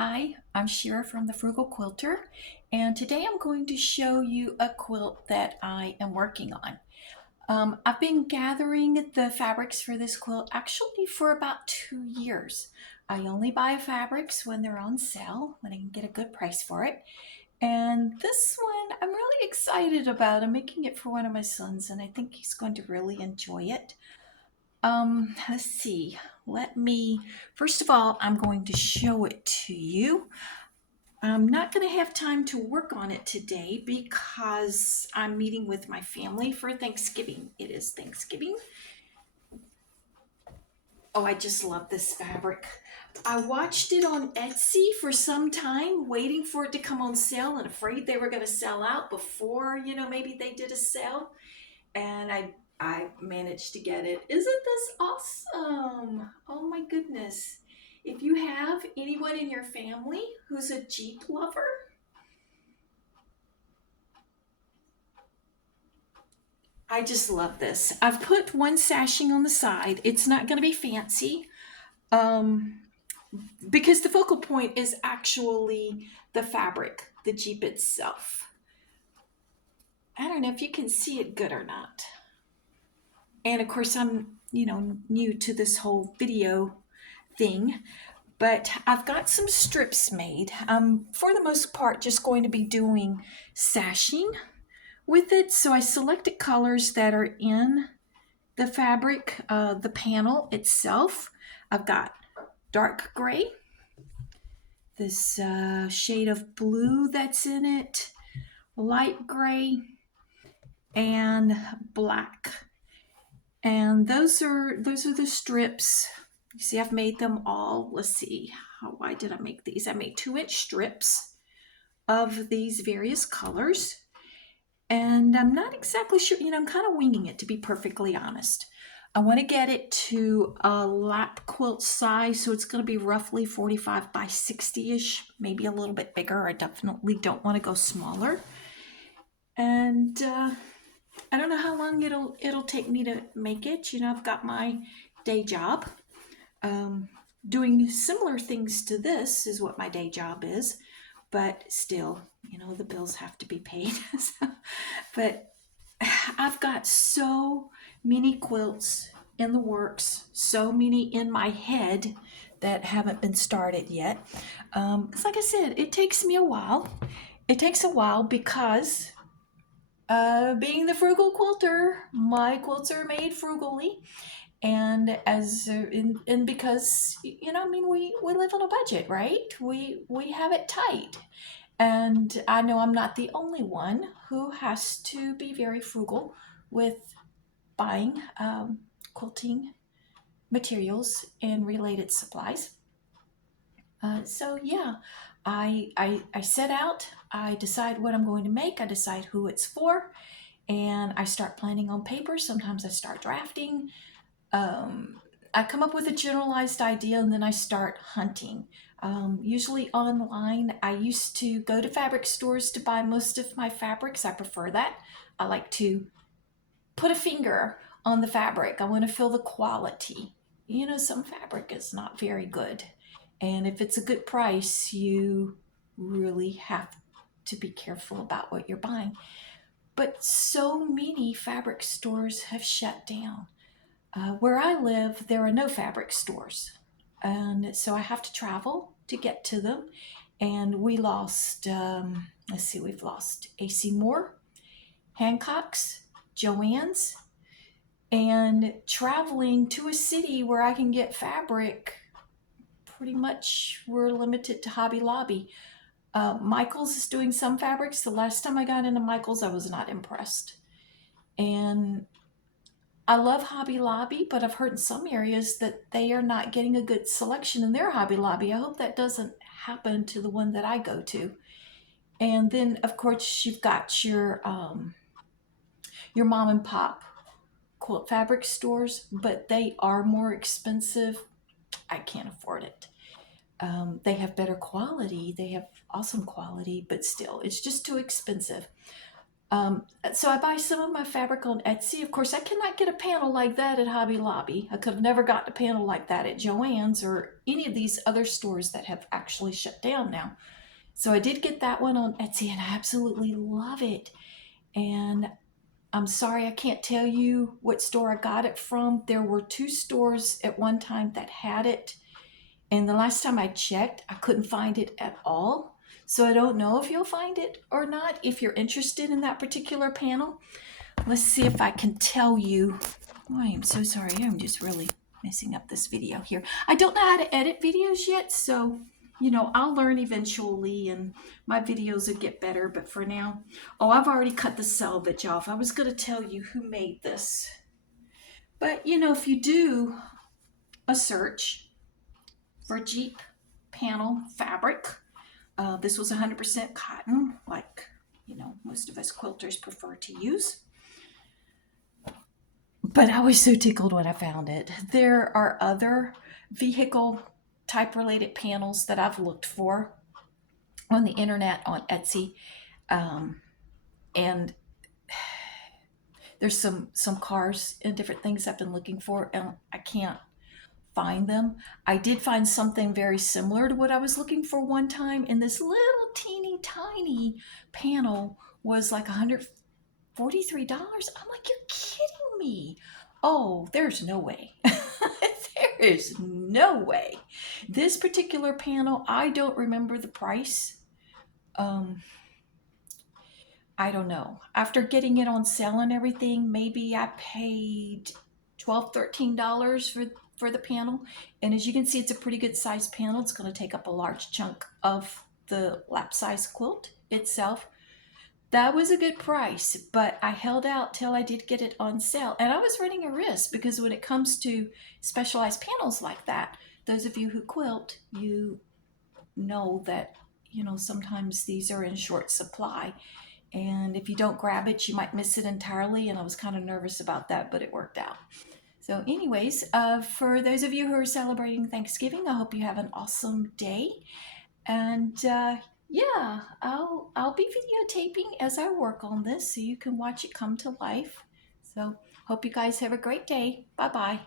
Hi, I'm Shira from the Frugal Quilter, and today I'm going to show you a quilt that I am working on. I've been gathering the fabrics for this quilt actually for about 2 years. I only buy fabrics when they're on sale, when I can get a good price for it. And this one I'm really excited about. I'm making it for one of my sons, and I think he's going to really enjoy it. Let's see. First of all, I'm going to show it to you. I'm not going to have time to work on it today because I'm meeting with my family for Thanksgiving. It is Thanksgiving. Oh, I just love this fabric. I watched it on Etsy for some time, waiting for it to come on sale and afraid they were going to sell out before, maybe they did a sale. And I managed to get it. Isn't this awesome? Oh my goodness. If you have anyone in your family who's a Jeep lover, I just love this. I've put one sashing on the side. It's not going to be fancy um, because the focal point is actually the fabric, the Jeep itself. I don't know if you can see it good or not. And of course, I'm, new to this whole video thing, but I've got some strips made. For the most part, just going to be doing sashing with it. So I selected colors that are in the fabric, the panel itself. I've got dark gray, this shade of blue that's in it, light gray, and black. And those are the strips. You see, I've made them all. Let's see, why did I make these? I made 2-inch strips of these various colors. And I'm not exactly sure, I'm kind of winging it, to be perfectly honest. I want to get it to a lap quilt size, so it's going to be roughly 45 by 60-ish, maybe a little bit bigger. I definitely don't want to go smaller. And I don't know how long it'll take me to make it. I've got my day job. Doing similar things to this is what my day job is, but still, the bills have to be paid. But I've got so many quilts in the works, so many in my head that haven't been started yet. It's like I said, it takes me a while. It takes a while because being the frugal quilter, my quilts are made frugally, and and because we live on a budget, right? We have it tight, and I know I'm not the only one who has to be very frugal with buying quilting materials and related supplies. So yeah, I set out. I decide what I'm going to make. I decide who it's for, and I start planning on paper. Sometimes I start drafting. I come up with a generalized idea, and then I start hunting. Usually online. I used to go to fabric stores to buy most of my fabrics. I prefer that. I like to put a finger on the fabric. I want to feel the quality. Some fabric is not very good. And if it's a good price, you really have to be careful about what you're buying. But so many fabric stores have shut down. Where I live, there are no fabric stores. And so I have to travel to get to them. And we lost, we've lost AC Moore, Hancock's, Joann's, and traveling to a city where I can get fabric, pretty much we're limited to Hobby Lobby. Michael's is doing some fabrics. The last time I got into Michael's, I was not impressed. And I love Hobby Lobby, but I've heard in some areas that they are not getting a good selection in their Hobby Lobby. I hope that doesn't happen to the one that I go to. And then, of course, you've got your mom and pop quilt fabric stores, but they are more expensive. I can't afford it. They have better quality. They have awesome quality, but still, it's just too expensive. So I buy some of my fabric on Etsy. Of course, I cannot get a panel like that at Hobby Lobby. I could have never gotten a panel like that at Joann's or any of these other stores that have actually shut down now. So I did get that one on Etsy and I absolutely love it. And I'm sorry I can't tell you what store I got it from. There were two stores at one time that had it. And the last time I checked, I couldn't find it at all. So I don't know if you'll find it or not if you're interested in that particular panel. Let's see if I can tell you. Oh, I am so sorry. I'm just really messing up this video here. I don't know how to edit videos yet, so I'll learn eventually and my videos will get better, but for now, oh, I've already cut the selvage off. I was going to tell you who made this. But if you do a search for Jeep panel fabric, this was 100% cotton, like most of us quilters prefer to use. But I was so tickled when I found it. There are other vehicle type related panels that I've looked for on the internet on Etsy, and there's some cars and different things I've been looking for, and I can't find them. I did find something very similar to what I was looking for one time, and this little teeny tiny panel was like $143. I'm like, you're kidding me. Oh, there's no way. There is no way. This particular panel, I don't remember the price. Um, I don't know. After getting it on sale and everything, maybe I paid $12, $13 for the panel. And as you can see, it's a pretty good size panel. It's going to take up a large chunk of the lap size quilt itself. That was a good price, but I held out till I did get it on sale. And I was running a risk because when it comes to specialized panels like that, those of you who quilt, you know that, sometimes these are in short supply. And if you don't grab it, you might miss it entirely. And I was kind of nervous about that, but it worked out. So anyways, for those of you who are celebrating Thanksgiving, I hope you have an awesome day. And yeah, I'll be videotaping as I work on this so you can watch it come to life. So hope you guys have a great day. Bye bye.